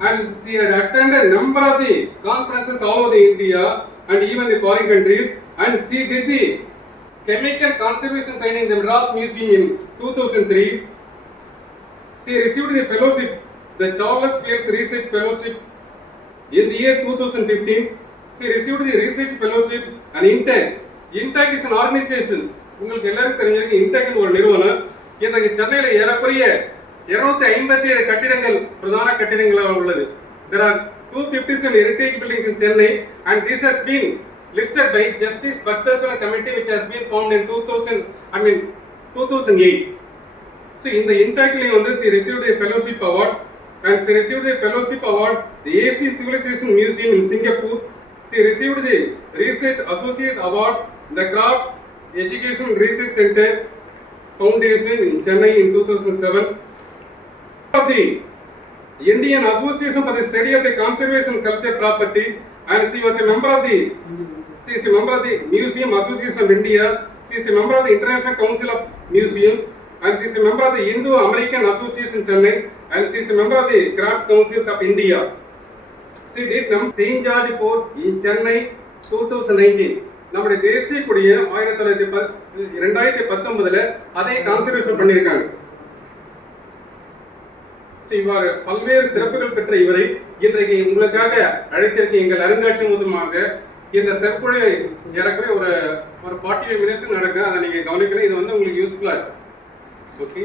and she had attended a number of the conferences all over the India and even the foreign countries, and she did the chemical conservation training in the Madras Museum in 2003. She received the fellowship, the Charles Fields Research Fellowship in the year 2015. She received the research fellowship and INTAC. INTAC is an organization. உங்களுக்கு எல்லாருக்கும் தெரிஞ்சிருக்கு intake ஒரு நிறுவனம். இன்றைக்கு சென்னையில் ஏறக்குறைய 257 கட்டிடங்கள் பிரதான கட்டிடங்களாக உள்ளது. There are 257 heritage buildings in Chennai, and this has been listed by Justice Bhakteswara Committee, which has been formed in 2008. So in the INTAC she received a fellowship award, and she received the fellowship award the Asian Civilization Museum in Singapore. She received the Research Associate Award the Craft Education Research Center Foundation in Chennai in 2007. Of the Indian Association for the Study of the Conservation Culture Property, and she was a member of the Museum Association of India. She is a member of the International Council of Museum, and she is a member of the Indo-American Association Chennai, and she is a member of the Craft Councils of India. She did St. George Port in Chennai 2019. நம்முடைய தேசிய கொடியை 2019 அதை conservation பண்ணியிருக்காங்க. இவ்வாறு பல்வேறு சிறப்புகள் பெற்ற இவரை இன்றைக்கு உங்களுக்காக அழைத்திருக்க எங்கள் அருங்காட்சியகம் மூலமாக இந்த செப்புழை ஏறக்குறைய ஒரு 45 மினிட்ஸ் நடக்கும். அதை நீங்க கவனிக்கணும். இது உங்களுக்கு யூஸ்ஃபுல்லா இருக்கும். Okay.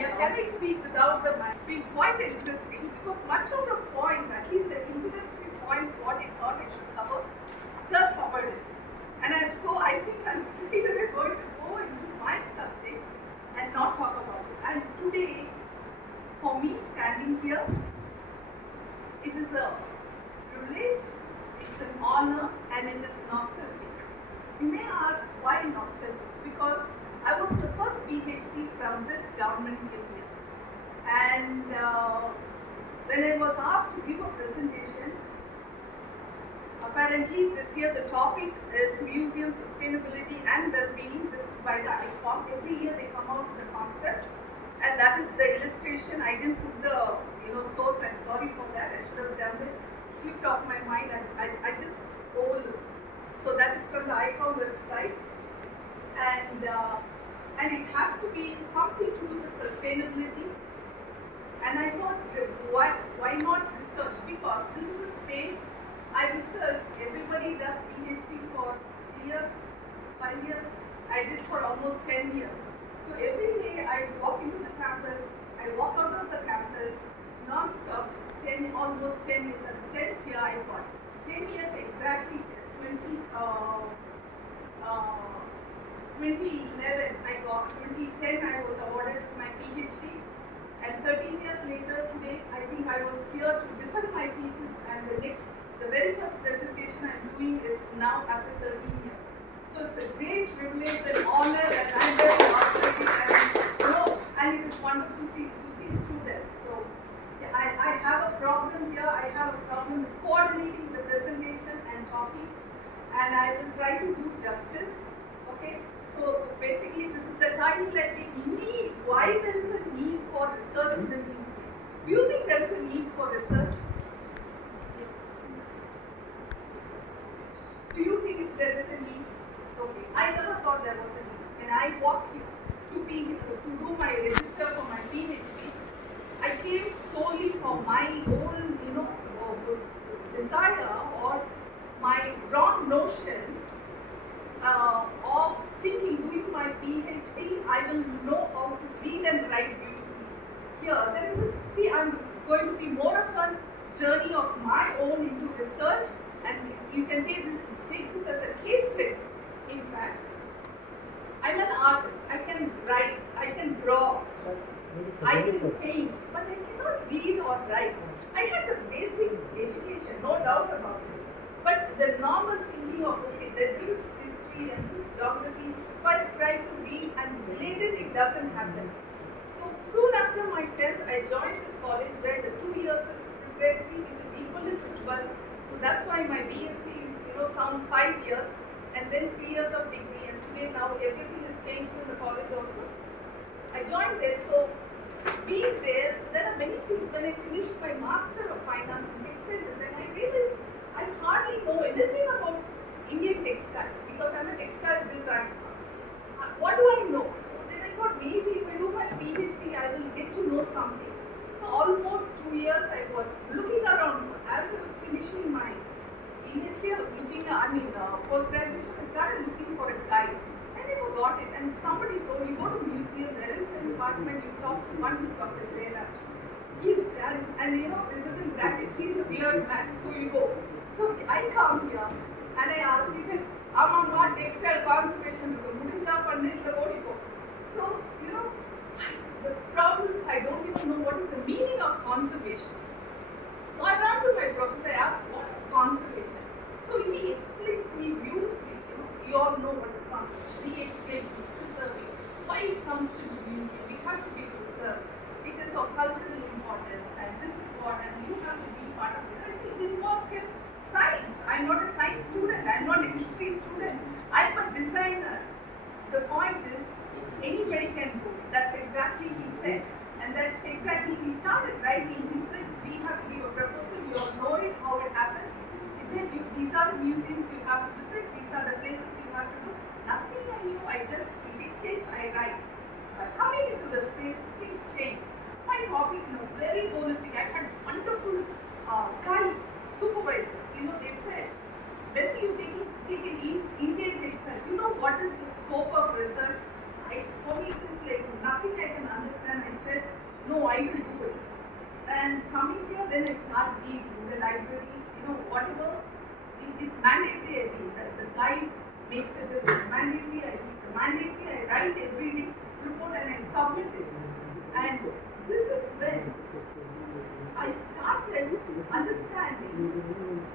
Yeah, can I speak without the mic? It's been quite interesting because much of the points, at least the introductory points, what I thought I should cover, Sir covered it. And I think I'm still going to go into my subject and not talk about it. And today, for me standing here, it is a privilege, it's an honor, and it is nostalgic. You may ask why nostalgic? Because I was the first PhD from this government museum, and when I was asked to give a presentation, apparently this year the topic is museum sustainability and well-being. This is by the ICOM. Every year they come out with a concept, and that is the illustration. I didn't put the source. I'm sorry for that. I should have done it. It slipped off my mind. I just overlooked. So that is from the ICOM website, and it has to be something to do with sustainability. And I thought, why not research? Because this is a space I researched. Everybody does PhD for 3 years, 5 years. I did for almost 10 years. So every day I walk into the campus, I walk out of the campus non-stop. Almost 10 years. At 10th year I got 10 years exactly. 2011 I got, 2010 I was awarded my PhD, and 13 years later today I think I was here to defend my thesis, and the very first presentation I'm doing is now after 13 years. So it's a great privilege and honor, and I'm very honored, and it is wonderful to see students. So I have a problem here. I have a problem with coordinating the presentation and talking, and I will try to do justice. Okay. So basically this is the title that we need. Why there is a need for research in the museum? Do you think there is a need for research? Yes. Do you think there is a need? Okay. I never thought there was a need. When I walked here to do my register for my PhD, I came solely for my own, desire or my wrong notion of thinking, doing my PhD, I will know how to read and write beautifully. Here, it's going to be more of a journey of my own into research, and you can take this as a case study. In fact, I'm an artist. I can write, I can draw, I can paint, but I cannot read or write. I had a basic education, no doubt about it. But the normal thinking of, this is history and this geography, if I try to read and relate it doesn't happen. So soon after my 10th, I joined this college where the 2 years is preparatory, which is equivalent to 12. So that's why my BSc is, sounds 5 years, and then 3 years of degree, and today now everything is changed in the college also. I joined there, so being there are many things. When I finished my Master of Finance in Textile Design, I realized I hardly know anything about Indian textiles because I'm a textile designer. What do I know? So then I thought maybe if I do my PhD, I will get to know something. So almost 2 years I was looking around. As I was finishing my PhD, I was looking, post-graduation, I started looking for a guide. I never got it. And somebody told, you go to museum, there is a department, you talk to one who's of the sailor. And you know, within brackets, he's a weird man, so you go. So I come here and I asked, he said, Amma, textile conservation, so, you know, the problem is I don't even know what is the meaning of conservation. So I ran to my professor, I asked, what is conservation? So he explains me beautifully, you know, you all know what is conservation. He explained preserving, why it comes to the museum, it has to be preserved. It is of cultural importance and this is what, and you have to be part of it. I said, it was science. I'm not a science student, I'm not a history student, I'm a designer. The point is, anybody can do it. That's exactly he said. And that's exactly, he started writing. He said, we have to give a proposal, you all know it, how it happens. He said, these are the museums you have to visit, these are the places you have to do. Nothing I knew, I just dictates, I write. But coming into the space, things changed. My topic, you know, very holistic. I had wonderful guides, supervisors. You know, they said, Blessy, you take an Indian textile. You know what is the scope of research? For me, it is like nothing I can understand. I said, no, I will do it. And coming here, then I start reading the library, you know, whatever. It's mandatory, I think. The guide makes it mandatory. I think the mandatory, I write every day report and I submit it. And this is when I started understanding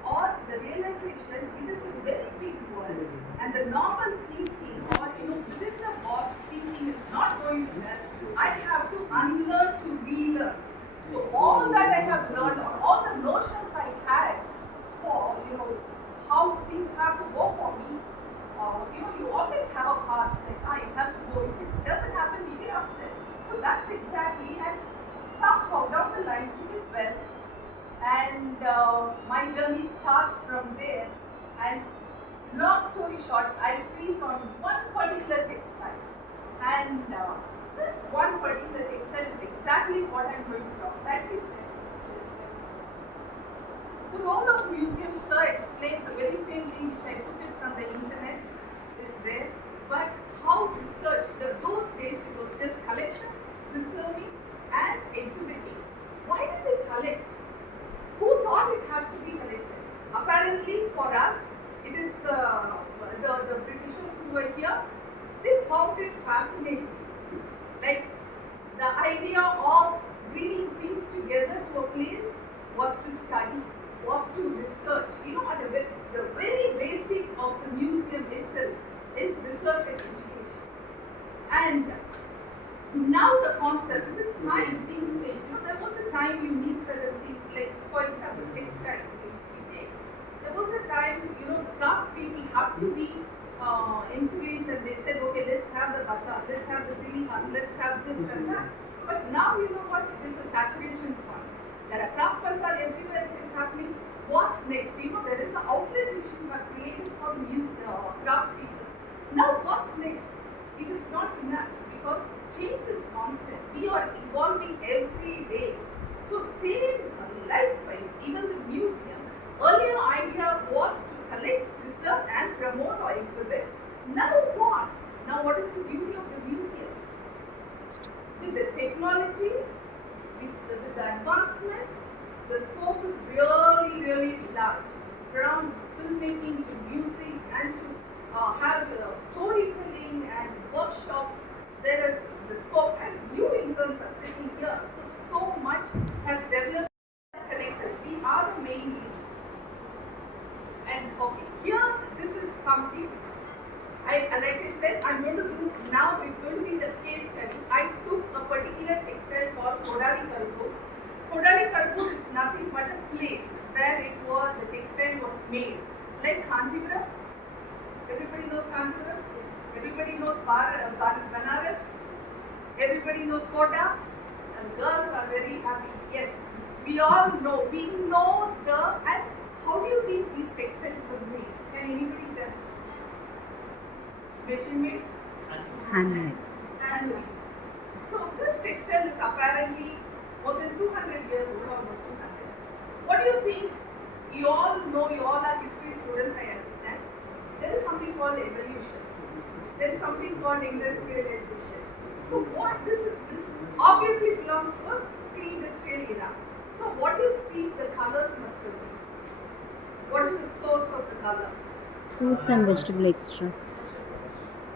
or the realization it is a very big world and the normal thinking or within the box thinking is not going to help. I have to unlearn to relearn. So all that I have learned, all the notions I had for how things have to go for me, you always have a heart set. It has to go. If it doesn't happen, you get upset. So that's exactly, and somehow down the line took it well, and my journey starts from there. And long story short, I freeze on one particular textile, and this one particular textile is exactly what I'm going to talk. Like I said, the role of museum, sir explained the very same thing which I took it from the internet is there, but how research, those days it was just collection, preserving and exhibiting. Why did they collect? Who thought it has to be collected? Apparently for us, it is the Britishers who were here, they found it fascinating. Like the idea of bringing things together to a place was to study, was to research. The very basic of the museum itself is research and education. And now the concept, with time, things change. There was a time you need certain things, like for example, textile. There was a time, class people have to be encouraged, and they said, okay, let's have the bazaar, let's have the Bilihan, let's have this and that. But now you know what? It is a saturation point. There are craft bazaar everywhere. It is happening. What's next? There is an outlet which we have created for the craft people. Now what's next? It is not enough because change is constant. We are evolving every day. So same likewise, even the museum. Earlier idea was to collect, preserve and promote or exhibit. Now what? Now what is the beauty of the museum? With the technology, with the advancement, the scope is really, really large. From filmmaking to music and to have storytelling and workshops, there is the scope, and you interns are sitting here. So much has developed. Connectors. We are the main link. And okay, here this is something. Like I said, I'm going to do now. It's going to be the case study. I took a particular textile called Kodari Karruppu. Kodari Karruppu is nothing but a place where the textile was made. Like Kanjipuram. Everybody knows Kanjipuram. Everybody knows Banaras. Everybody knows Kota. And we all know, we know and how do you think these textiles were made? Can anybody tell? Machine made? Handmade. Handmade. So this textile is apparently more than 200 years old, almost 200. What do you think? You all know, you all are history students, I understand. There is something called evolution. There is something called industrialization. So what this obviously belongs to a pre-industrial era. So what do you think the colors must have been? What is the source of the color? Fruits and vegetable extracts.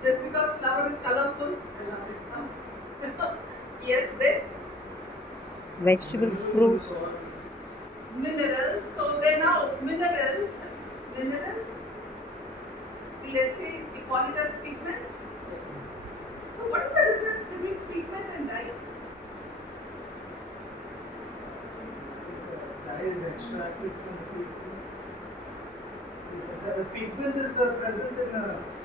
Just because flower is colorful? I love it. Huh? Yes, then Vegetables, fruits. minerals. So they now minerals. Let's say we call it as pigments. So what is the difference between pigment and dyes? Dye is extracted from the pigment. The pigment is present in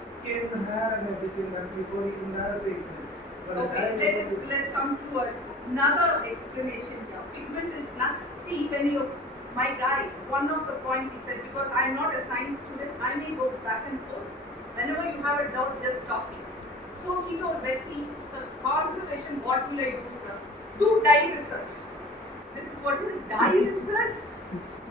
skin, hair, and everything, and people even have pigment. But Okay, let's come to another explanation here. Pigment is not. See, when my guy, one of the point he said, because I'm not a science student, I may go back and forth. Whenever you have a doubt, just stop me. So he told Blessy, sir, conservation, what will I do, sir? Do dye research. This is what will dye research?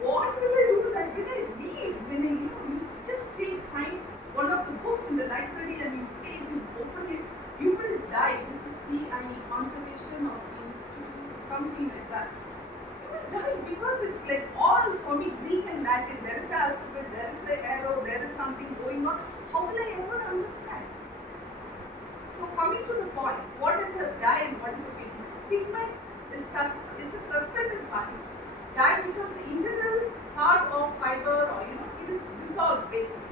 What will I do? Like when I read, you just find one of the books in the library and you open it, you will die. This is CIE, Conservation of Institute, something like that. You will die because it's like all for me Greek and Latin. There is an alphabet, there is an arrow, there is something going on. How will I ever understand? So coming to the point, what is a dye and what is a pigment? Pigment is a suspended party. Dye becomes the integral part of fiber, or it is dissolved basically.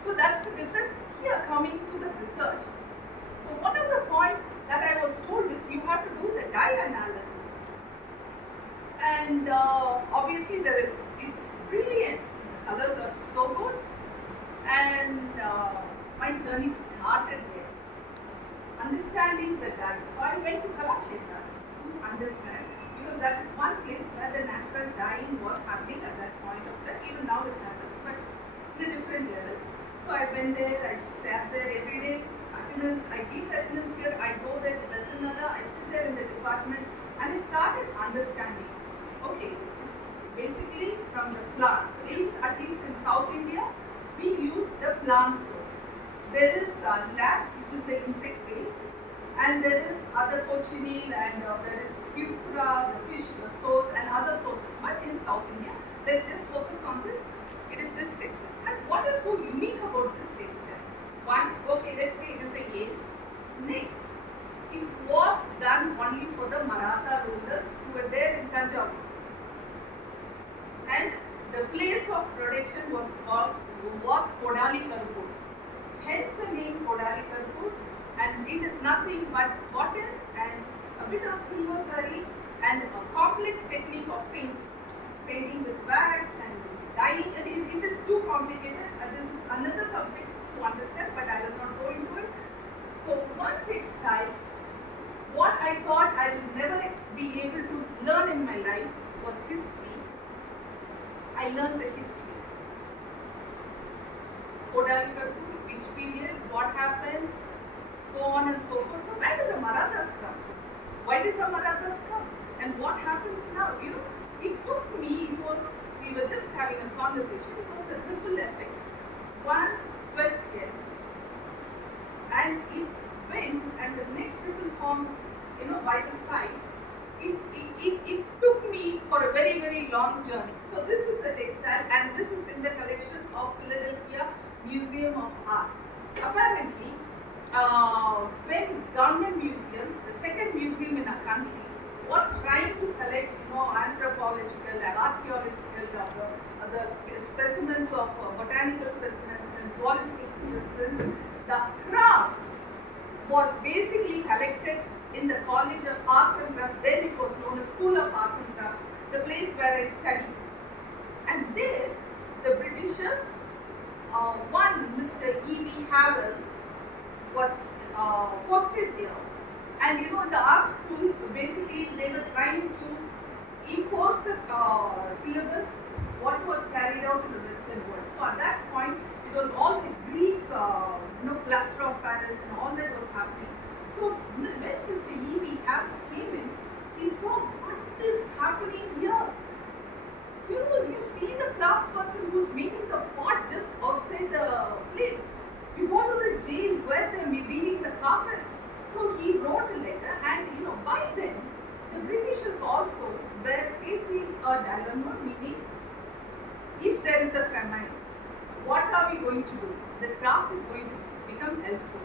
So that's the difference here coming to the research. So one of the point that I was told is you have to do the dye analysis. And obviously it's brilliant. The colors are so good. And my journey started there. Understanding the dye. So I went to Kalakshetra to understand, because that is one place where the natural dyeing was happening at that point of time. Even now it happens, but in a different level. So I went there, I sat there every day, attendance, I give the attendance here, I go there to Vesanada, I sit there in the department and I started understanding. Okay, it's basically from the plants. At least in South India, we use the plant source. There is lab, which is the insect base, and there is other cochineal, and there is pupra, the fish, the source, and other sources. But in South India, let's just focus on this. It is this textile. And what is so unique about this textile? One, okay, let's say it is a gauge. Next, it was done only for the Maratha rulers who were there in Tanjavur. And the place of production was Kodari Karruppu. Hence the name Kodari Karruppu, and it is nothing but cotton and a bit of silver saree and a complex technique of painting with wax and dyeing. It is too complicated. This is another subject to understand, but I will not go into it. So one textile, what I thought I will never be able to learn in my life was history. I learned the history. Kodari Karruppu, which period, what happened, so on and so forth. So where did the Marathas come? Why did the Marathas come? And what happens now? It took me, we were just having a conversation, it was a ripple effect. One question, and it went, and the next ripple forms, by the side. It took me for a very, very long journey. So this is the textile, and this is in the collection of Philadelphia Museum of Arts. Apparently, when Government Museum, the second museum in our country, was trying to collect, anthropological and archaeological, the specimens of botanical specimens and zoological specimens, the craft was basically collected in the College of Arts and Crafts. Then it was known as School of Arts and Crafts, the place where I studied. And there, the Britishers, one Mr. E.B. Havel was posted here. And the art school, basically they were trying to impose the syllabus, what was carried out in the Western world. So at that point, it was all the Greek, plaster of Paris and all that was happening. So when Mr. E.V. came in, he saw what is happening here. You see the class person who's making the pot just outside the place. You go to the jail where they're weaving the carpets. So he wrote a letter, and by then the Britishers also were facing a dilemma, meaning if there is a famine, what are we going to do? The craft is going to become helpful.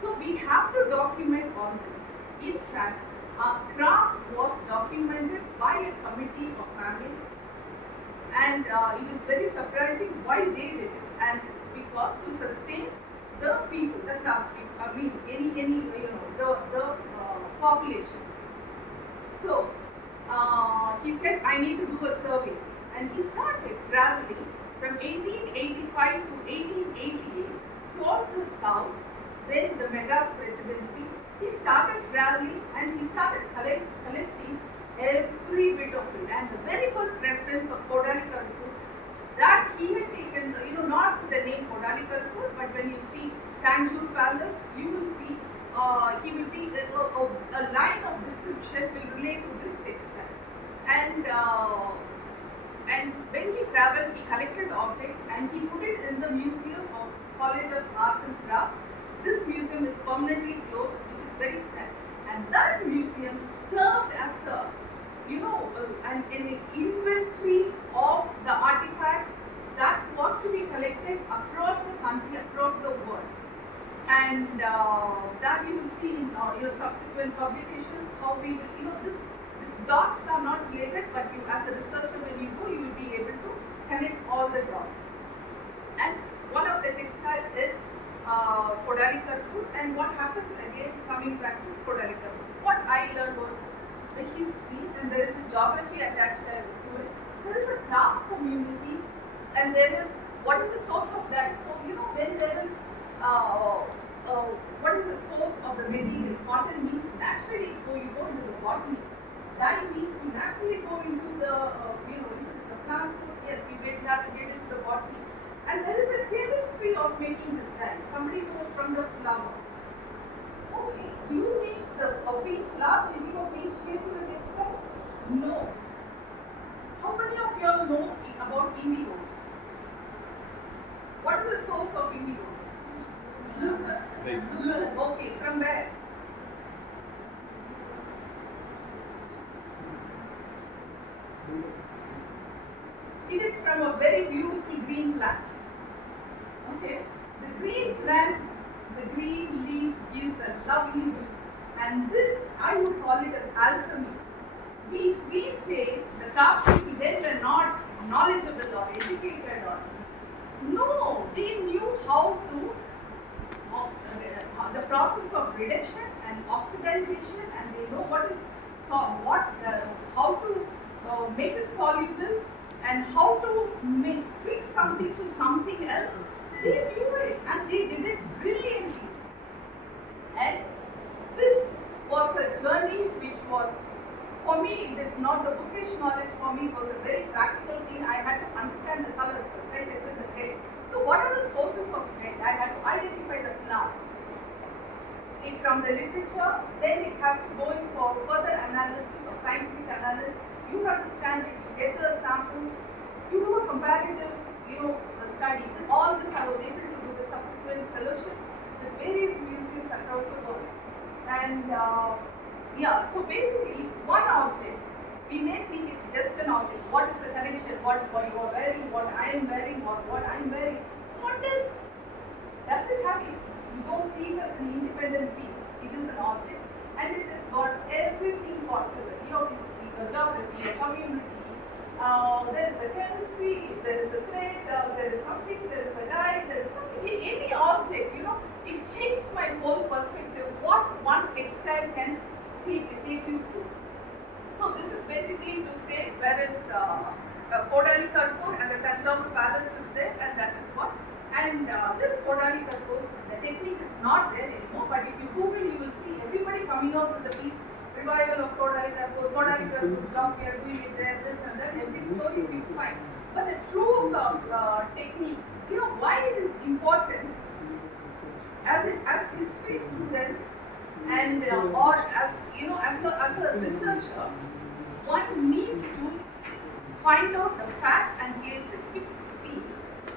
So we have to document all this. In fact, our craft was documented by a committee of family, and it is very surprising why they did it. And because to sustain the people, the class people, the population. So he said, I need to do a survey, and he started traveling from 1885 to 1888 throughout the south, then the Madras presidency. He started traveling and he started collecting every bit of it. And the very first reference of Kodari Karruppu that he had taken, not the name Kodari Karruppu, but when you see Tanjore Palace, you will see he will be a line of description will relate to this textile. And when he traveled, he collected objects and he put it in the Museum of College of Arts and Crafts. This museum is permanently closed, which is very sad. And that museum served as an inventory of the artifacts that was to be collected across the country, across the world. And that you will see in subsequent publications how we will, these dots are not related, but you as a researcher when you go, you will be able to connect all the dots. And one of the textiles is Kodari Karruppu, and what happens again, coming back to Kodari Karruppu, what I learned was the history, and there is a geography attached to it. There is a crafts community, and there is what is the source of that. So when there is what is the source of the material? Cotton means naturally you go into the botany. Dye means you naturally go into the if it is a plant source, yes, you have to get into the botany. And there is a chemistry of making this dye. Somebody knows from the flower. Okay, do you make the pink flower giving a pink shade to the textile? No. How many of you all know about indigo? What is the source of indigo? Okay, from where? It is from a very beautiful green plant. Okay, the green plant, the green leaves gives a lovely look, and this I would call it as alchemy. We say the craft people then were not knowledgeable or educated or no, they knew how to the process of reduction and oxidization, and they know how to make it soluble and how to fix something to something else. They knew it and they did it brilliantly. And this was a journey which was, for me, it is not the bookish knowledge, for me it was a very practical thing. I had to understand the colors first, like I said, the thread. So what are the sources of thread? I had to identify the plants. From the literature, then it has to go in for further analysis of scientific analysis. You have to stand it, you get the samples, you do a comparative, study. All this I was able to do with subsequent fellowships with various museums across the world. And so basically, one object, we may think it's just an object. What is the connection? What you are wearing, what I am wearing, or what I am wearing. What does it have? You don't see it as an independent piece. It is an object, and it has got everything possible. History, geography, community. There is a chemistry. There is a thread. There is something. There is a dye. There is something. Any object, it changed my whole perspective. What one textile can take you through. So this is basically to say where is Kodari Karruppu, and the Tanjore Palace is there, and that is what. And this Kodari Karruppu, the technique is not there anymore, but if you Google, you will see everybody coming out with the piece, revival of Kodari Karruppu, food block, we are doing it there, this and that. Every story you find. But the true technique, why it is important as history students and or as a researcher, one needs to find out the fact and place it. See,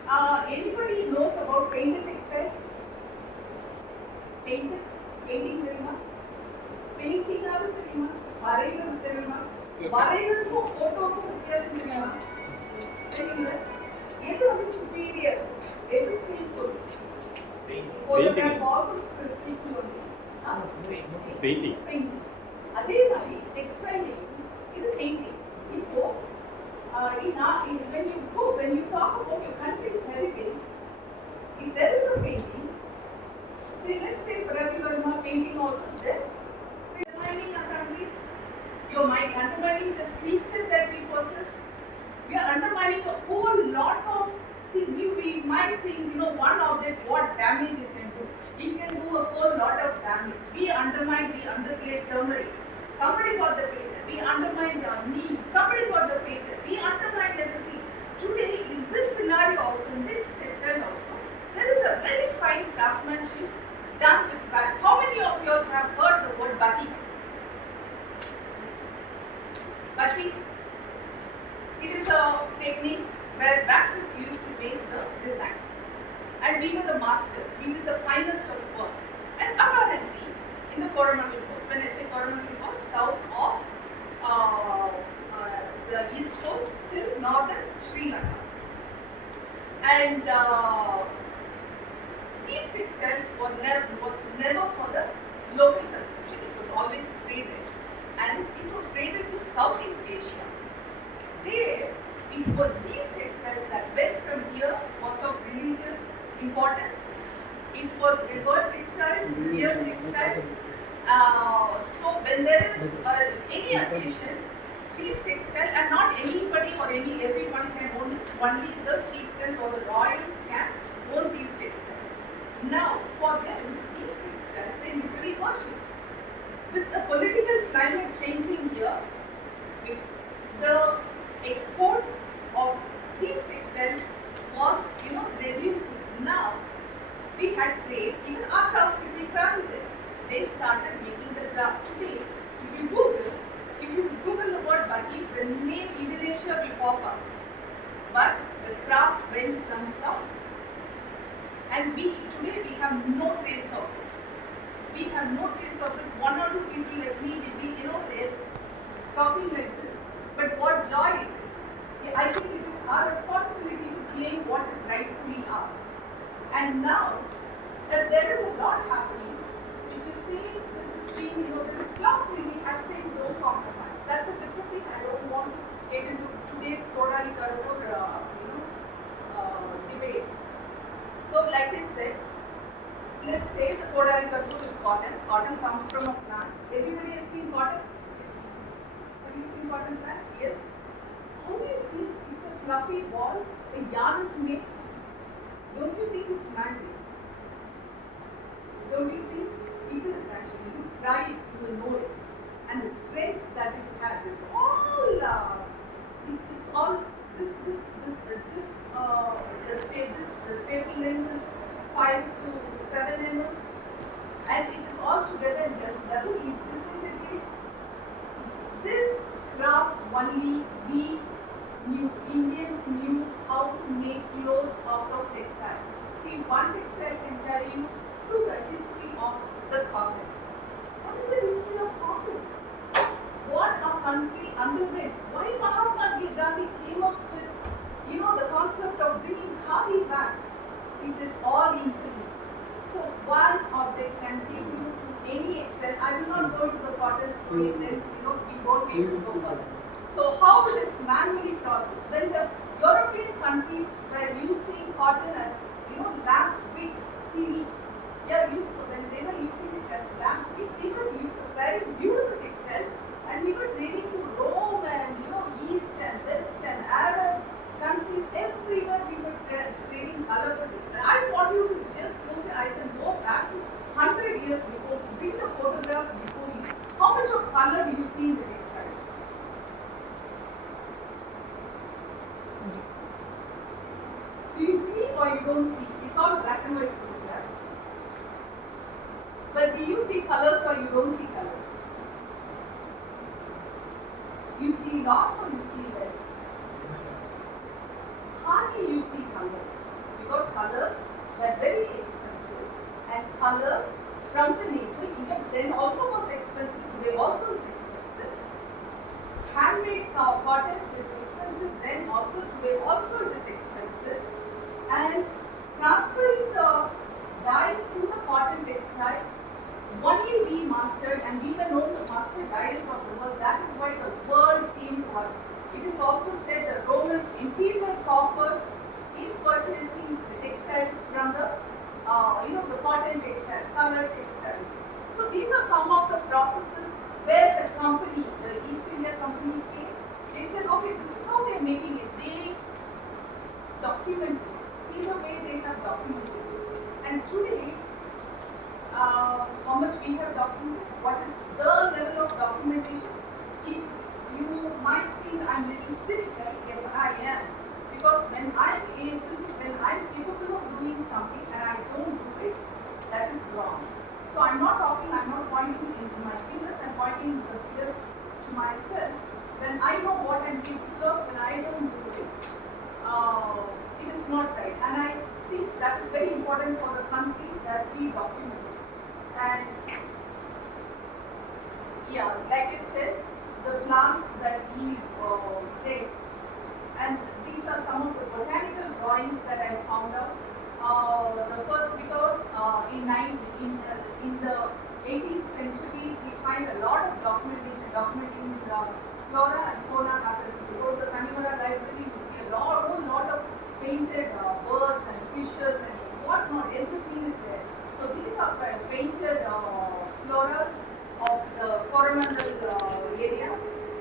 anybody knows about painted textile? Painting தெரியுமா? Painting ஆவது தெரியுமா? வரைகிறது தெரியுமா? வரைகிறதுக்கும் போட்டோக்கும் வித்தியாசம் தெரியுமா? தெரியுங்களா? எது வந்து superior? எது skillful? Photograph also skillful only. Painting. அதே மாதிரி textile இது painting. இப்போ when you talk about your country's heritage, if there is a painting, let's say Ravi Verma painting also is there, undermining our country, you are undermining the skill set that we possess. We are undermining a whole lot of things. We might think, one object, what damage it can do. It can do a whole lot of damage. We underplayed turmeric. Somebody got the patent. We undermined neem. Somebody got the patent. We undermined everything. Today, in this scenario also, in this textile also, there is a very fine craftsmanship done with wax. How many of you have heard the word batik? Batik, it is a technique where wax is used to make the design. And we were the masters, we were the finest of work. And apparently, in the Coromandel Coast, when I say Coromandel Coast, south of the east coast till northern Sri Lanka. And these textiles was never for the local consumption. It was always traded, and it was traded to Southeast Asia. There, it was these textiles that went from here was of religious importance. It was revered textiles, real textiles. So when there is any occasion, these textiles, and not anybody or everyone can own it. Only the chieftains or the royals can own these textiles. Now, for them, these textiles, they literally worship. With the political climate changing here, with the export of these textiles was, reducing. Now, we had trade, even our crafts people traveled there. They started making the craft. Today, if you Google the word batik, the name Indonesia will pop up. But the craft went from south. And today we have no trace of it. We have no trace of it. One or two people like me will be, they're talking like this. But what joy it is. I think it is our responsibility to claim what is rightfully ours. And now that there is a lot happening, which is saying this is being, this is cloud printing, I'm saying don't compromise. That's a different thing. I don't want to get into today's Kodari Karruppu, debate. So, like I said, let's say the Kodari Karruppu is cotton. Cotton comes from a plant. Everybody has seen cotton? Have you seen cotton plant? Yes. How do you think it's a fluffy ball? A yarn is made. Don't you think it's magic? Don't you think it is actually? You try it, you will know it. And the strength that it has, it's all the staple length is 5 to 7 mm, and it is all together and doesn't disintegrate. This craft only we Indians knew how to make clothes out of textile. See, one textile can tell you the history of the cotton. What is the history of cotton? What our country underwent? Why Mahatma Gandhi came up with, the concept of bringing khadi back? It is all interlinked. So one object can take you to any extent. I will not go into the cotton story. Then we won't be able to go further. So how it is manually processed? When the European countries were using cotton as lamp wick theory, when they were using it as lamp wick, we were wearing beautiful textiles, and we were trading to Rome and East and West and Arab countries. Everywhere we were trading colorful textiles. I want you to just close your eyes and go back to 100 years before. Bring the photographs before you. How much of color do you see in the textiles? don't see. It's all black and white photograph. But do you see colors or you don't see colors? You see lots or you see less? Hardly you see colors, because colors were very expensive, and colors from the nature even then also was expensive, today also is expensive. Handmade cotton is expensive then also, today also it is expensive, and transferring the dye to the cotton textile, only we mastered, and we were known the master dyers of the world. That is why the world came to us. It is also said the Romans emptied their coffers in purchasing the textiles from the the cotton textiles, colored textiles. So these are some of the processes where the company, the East India Company came. They said, okay, this is how they are making it. They documented it. See the way they have documented it. And today, how much we have documented, what is the level of documentation. You might think I'm a little cynical, yes I am, because when I'm capable of doing something and I don't do it, that is wrong. So I'm not pointing into my fingers, I'm pointing the fingers to myself. When I know what I'm capable of, when I don't do it, it is not right. And I think that is very important for the country that we document it. And yeah, like I said, the plants that yield grape, and these are some of the botanical drawings that I found out. The first, because in the 18th century we find a lot of documentation documenting the flora and fauna matters. If you go to the Kanimala library, you see a whole lot of painted birds and fishes and whatnot. Everything is there. So these are painted floras of the Coromandel area,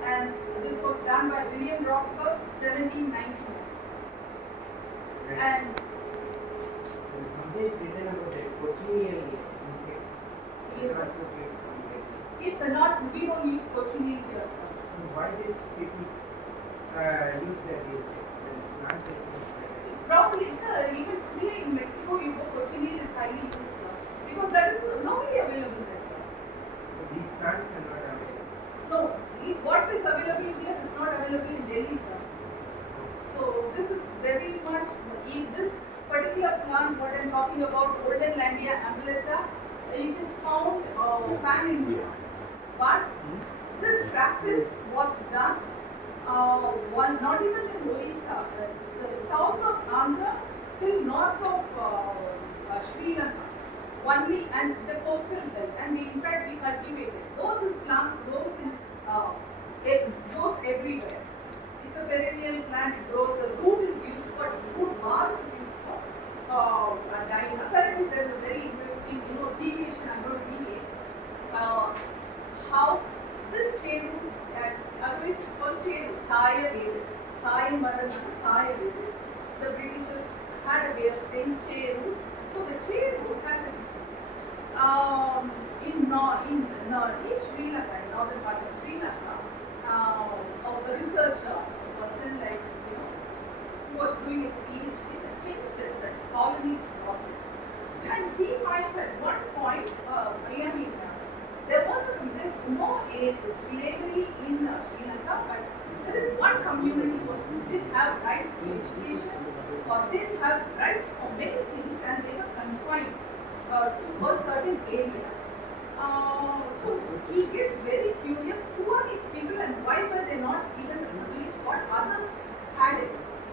and this was done by William Rosberg, 1799. And something is written about the cochineal insect. yes, sir. Also gives some like- Yes, sir. We don't use cochineal here, sir. Why did people use that insect? Not that Probably, sir. Even today in Mexico, you go cochineal is highly used, sir, because that is normally available there, sir. these plants are not available. No, what is available here is not available in Delhi, sir. So this is very much, this particular plant, what I am talking about, Goldenlandia ambulata, it is found pan-India. But this practice was done not even in Orissa, the south of Andhra till north of Sri Lanka. Only, and the coastal belt, and in fact we cultivate it. Though this plant grows it grows everywhere. It's a perennial plant. It grows. The root is used for root bark is used for dyeing. Apparently, there's a very interesting deviation. I'm going to deviate. How this chain root, otherwise it's called chain root. Chaya Veda, Sayam Varanam, Chaya Veda. The Britishers had a way of saying chain root. So the chain root has a in Sri Lanka, in northern part of Sri Lanka, a researcher, a person like who was doing his PhD, the changes that colonies brought in. And he finds at one point, there's no slavery in Sri Lanka, but there is one community who did have rights to education, or did have rights for many things, and they were confined to a certain area. So he gets very curious, who are these people and why were they not even in the village, what others had it.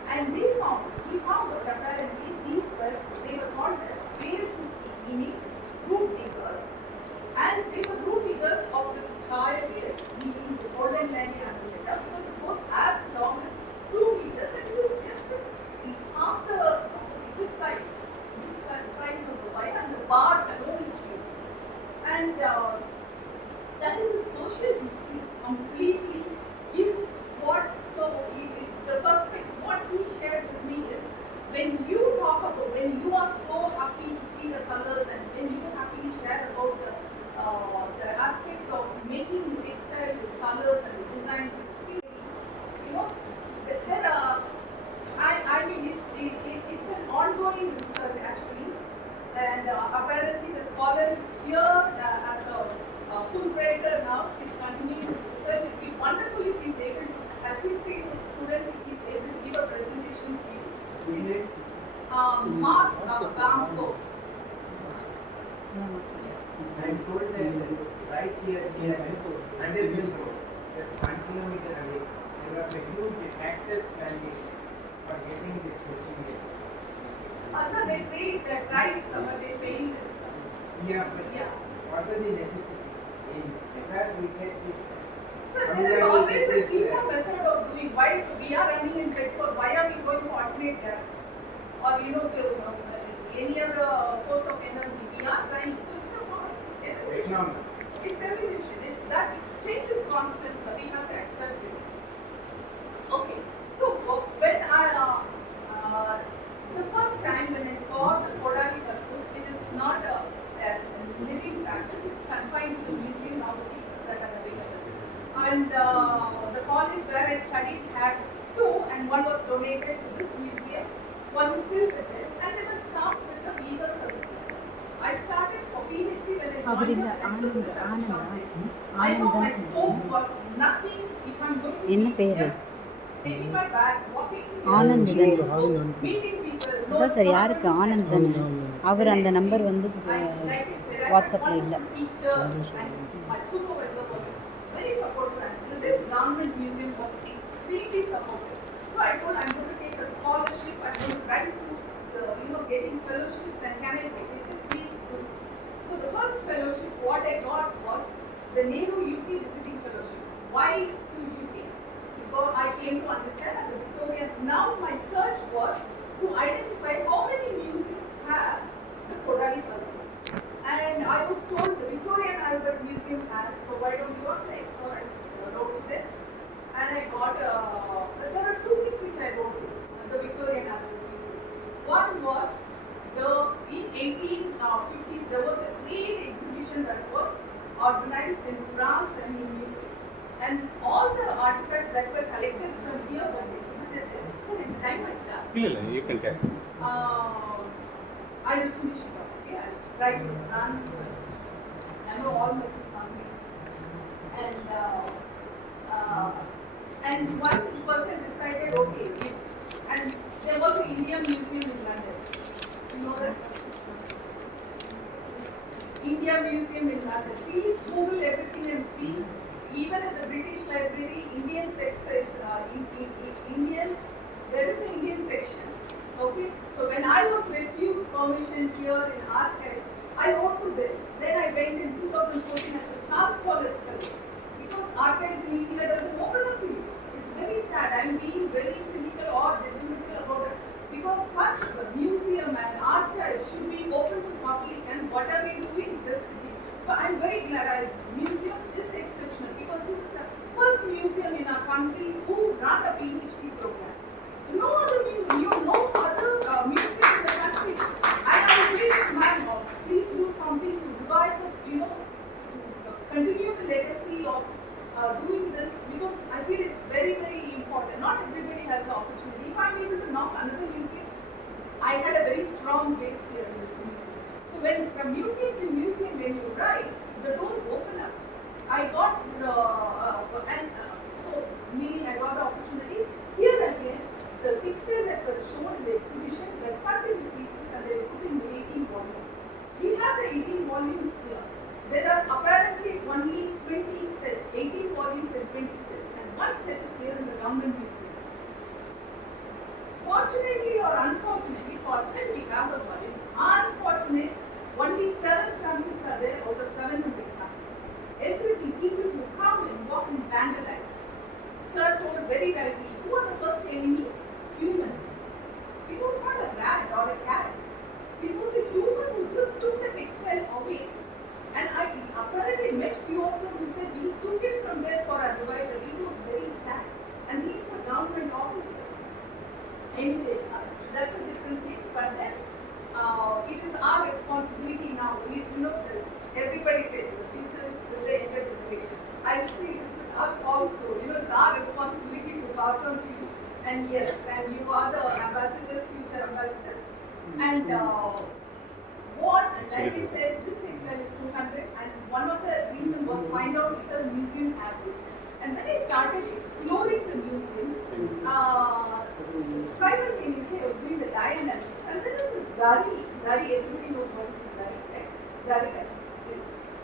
And he found that apparently they were called as meaning root diggers. And they were root diggers of this chaya village, meaning this Goldenlandia ambulata, because it was as long as 2 meters and it was just half this size of the wire, and the bar alone is used. And that is a social history completely. kilometers away, there was a huge cactus planting for getting this material. So they tried some, but they failed and stuff. Yeah, but Yeah. what was the necessity? In Madras we get this. So there is always a cheaper method of doing. Why we are running in petrol? Why are we going to alternate gas? Or any other source of energy? We are trying. So it's a evolution. Economics. It's evolution. It's that change is constant. So we have to accept it. Okay. So when the first time when I saw the Kodari Karruppu, it is not a living practice. It's confined to the museum now. The pieces that are available. And the college where I studied had two, and one was donated to this museum. One is still with it, and there was some with the Weaver service. I started for PhD when I joined அவருடைய up and I took this as a Ananda subject. I know my scope was nothing if I'm going to என்ன be பேரு? just taking my bag, walking to Anand the தான். meeting people. No, அதான் sir it's not யாருக்கு going to Anand happen. தானே அவர் அந்த number வந்து Like I said, I வாட்ஸ்அப்பில் had இல்லை wonderful teachers and my supervisor was very supportive, and this government museum was extremely supportive. So I told I'm going to take a scholarship, I'm going to try to getting fellowships, and can I take? They said please do. So the first fellowship what I got was the Nehru UP Visiting Fellowship. Why to UP? Because I came to understand that the Victorian, now my search was to identify how many museums have the Kodari Karruppu. And I was told the Victorian Albert Museum has, so why don't you apply? So I wrote to them, and I got, there are two things which I wrote to the Victorian Albert Museum. One was in 1850s there was a great exhibition that was organized in France and in UK. And all the artifacts that were collected from here was exhibited there. Excellent time, my child. You can tell. I will finish it up. Okay, I'll try to run through it. I know all must be hungry. And one person decided, okay, and there was an Indian museum in London. You know that? India Museum in London. Please Google everything and see. Even at the British Library, Indian section, there is an Indian section. Okay, so when I was refused permission here in archives, I wrote to them. Then I went in 2014 as a Charles Wallace Fellow, because archives in India doesn't open up to you. It's very sad. I'm being very cynical or judgmental about it, because such museum and archives should be open to public, and what are we doing? Just sitting. But I'm very glad museum is exceptional, because this is the first museum in our country who run a PhD program. No other museum in the country. And I wish, man, please do something to revive us, to continue the legacy of doing this, because I feel it's very, very important. Not everybody has the opportunity. If I'm able to knock another museum, I had a very strong base here in this museum. So when from museum to museum, when you write, the doors open up. I got so meaning I got the opportunity. Here again, the pictures that were shown in the exhibition were cut into pieces and they were put in 18 volumes. We have the 18 volumes here. There are apparently only 20 sets, 18 volumes and 20 sets, and one set is here in the government museum. Fortunately or unfortunately, fortunately we have the volume. Unfortunately, only 7 samples are there out of 700 samples. Everything, people who come and walk and vandalize. Sir told very rightly, who are the first enemy? Humans. It was not a rat or a cat. It was a human who just took the textile away. And I apparently met few of them who said, we took it from there for our revival. It was very sad. And these were government officers. Anyway, that's a different thing. But then, it is our responsibility now. Everybody says the future is the younger generation. I would say it is with us also. It's our responsibility to pass on to you. And yes, and you are the ambassadors, future ambassadors. And like I said, this textile is 200, and one of the reasons was find out which other museum has it. And when I started exploring the museums, simultaneously I was doing the dye analysis, and then there was Zari. Zari, everybody knows what is Zari, right? Zari.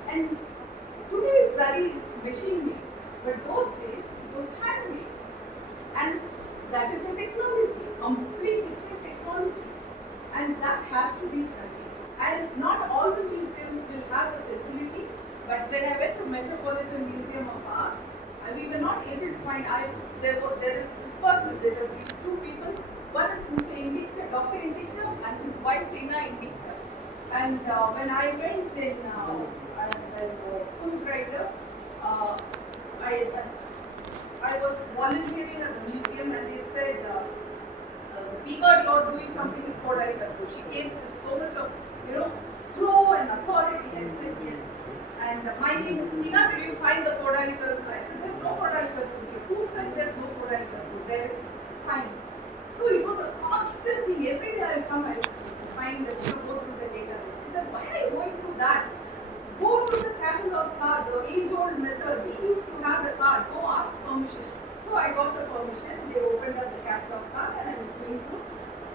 And today Zari is machine made, but those days it was there is this person, there are these two people. One is Mr. Indictor, Dr. Indictor, and his wife Tina Indictor. And when I went in as a Fulbrighter, I was volunteering at the museum, and they said, "We heard you're doing something with Kodari Karruppu." She came with so much of, throw and authority. I said yes. And my name is Tina. Did you find the Kodari Karruppu? I said, "There's no Kodari Karruppu here." Who said there's no Kodari Karruppu? There is. Fine. So it was a constant thing. Every day I'll come, I'll find, go through the database. She said, "Why are you going through that? Go to the catalog card, the age-old method. We used to have the card. Go ask permission." So I got the permission. They opened up the catalog card, and I was going through.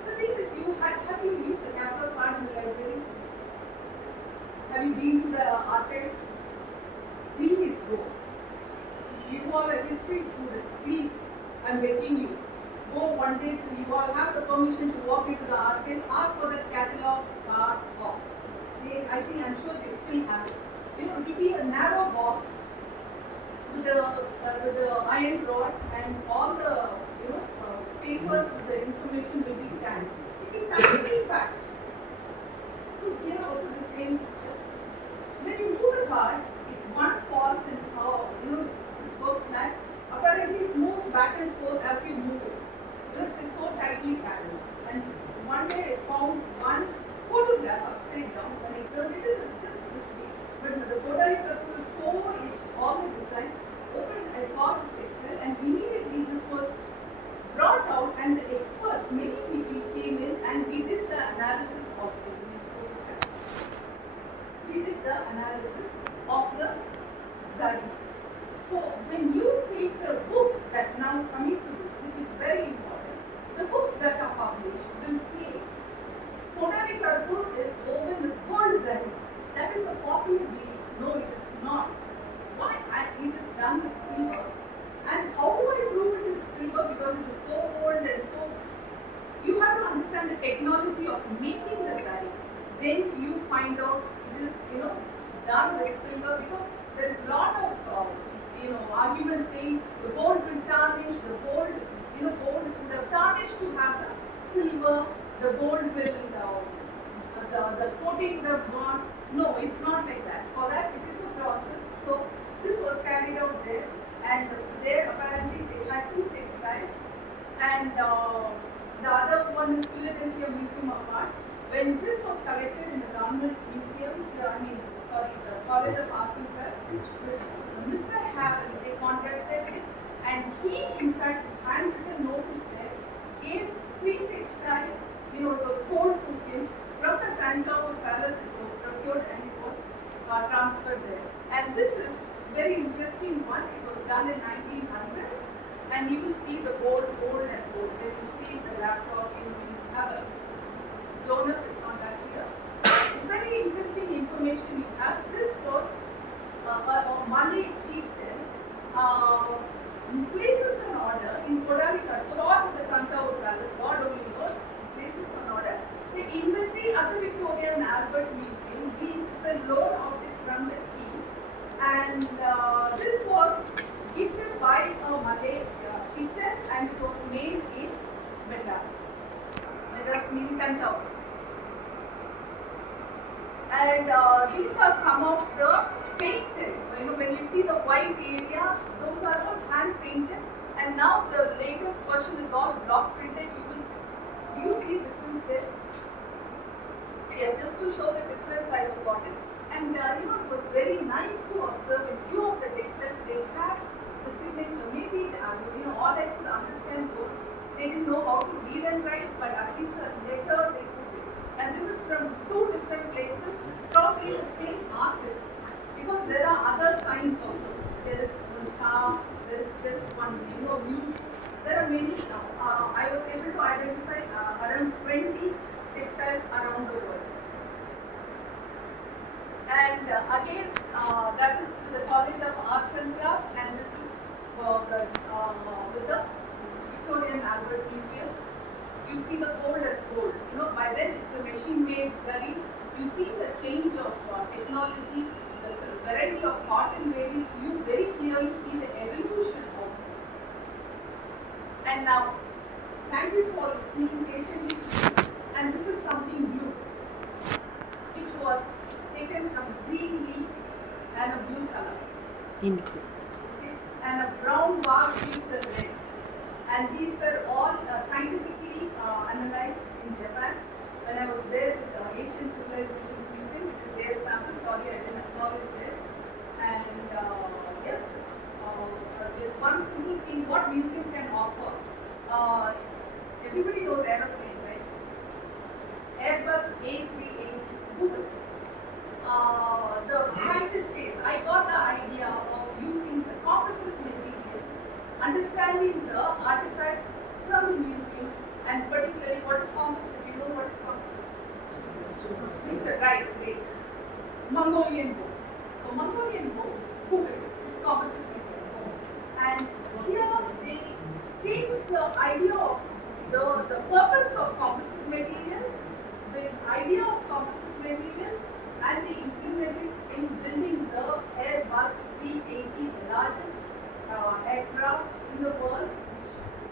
The thing is, have you used the catalog card in the library? Have you been to the archives? Please go. If you all are history students, please, I'm begging you. Go one day. You all have the permission to walk into the archives. Ask for the catalog card box. I'm sure they still have it. It will be a narrow box with the iron rod, and all the papers with the information will be tagged. It will be tightly packed. So here also the same system. When you move the card, if one falls and it goes flat, apparently it moves back and forth as you move it. It is so tightly packed. And one day I found one photograph upside down. When I turned it, is just this way. But the Kodari Karruppu is so etched, all the design. Opened, I saw this textile, and immediately this was brought out, and the experts, many people came in, and we did the analysis also. We did the analysis of the saree. So when you take the books that now coming to this, which is very important, the books that are published will say Kodari Karruppu is woven with gold zari. That is a popular belief. No, it is not. Why? And it is done with silver. And how do I prove it is silver? Because it is so old and so. You have to understand the technology of making the saree. Then you find out it is done with silver, because there is a lot of arguments saying the gold will tarnish, the gold would have tarnished to have the silver, the gold will the coating would have gone. No, it's not like that. For that it is a process. So this was carried out there, and there apparently they had two textiles, and the other one is Philadelphia Museum of Art. When this was collected in the government museum, the College of Arts and Crafts, Mr. Havel, they contacted him, and he, in fact, his handwritten note is there, gave 3 textiles, it was sold to him from the Tanjore Palace. It was procured and it was transferred there. And this is very interesting one. It was done in 1900s, and you will see the gold as gold. When you see the laptop, you have this is blown up. It's on that here. Very interesting information you have. This was a Malay chieftain places an order in Kodari Karruppu or the Tanjore Palace. God only knows. Places an order. The inventory at the Victoria and Albert Museum. This is a loan object from the king, and this was gifted by a Malay chieftain, and it was made in Madras. Madras meaning Tanjore. And these are some of the painted. When you see the white area, those are all hand painted. And now the latest version is all block printed. Do you see difference there? Yeah, just to show the difference, I have got it. And it was very nice to observe. In few of the textiles, they had the signature. Maybe all I could understand was they didn't know how to read and write, but at least a letter they could read. And this is from 2 different places, probably the same artist, because there are other signs also. There is one star, there is just one view. There are many. I was able to identify around 20 textiles around the world. And again, that is the College of Arts and Crafts, and this is with the Victoria and Albert Museum. You see the gold as gold. By then it's a machine-made zari. You see the change of technology, the variety of cotton varies. You very clearly see the evolution also. And now, thank you for listening patiently. And this is something new, which was taken from green leaf and a blue color. இன்றைக்கு Okay? And a brown bar is the red. And these were all scientifically analyzed in Japan. When I was there with the Asian Civilizations Museum, it is their sample. Sorry, I didn't acknowledge it. And yes, with one simple thing, what museum can offer? Everybody knows aeroplane, right? Airbus A380, Google. The scientist says, I got the idea of using the composite material, understanding the artifacts from the museum, and particularly what is composite. You know what is composite? It's a right, great. Mongolian bow. So Mongolian bow, Google it. It's composite material. And here they take the idea of the purpose of composite material, the idea of composite material, and they implement it in building the Airbus 380, the largest aircraft in the world,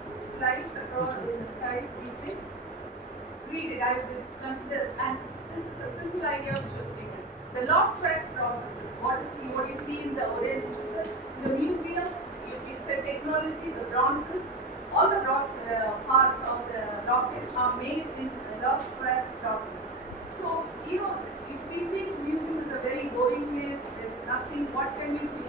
which flies across in the skies these days. Read it, I will consider, and this is a simple idea which was taken. The lost wax processes, what you see in the Orient in the museum, it's a technology, the bronzes, all the rock parts of the rockets are made in the lost wax process. So, if we think museum is a very boring place, there's nothing, what can we do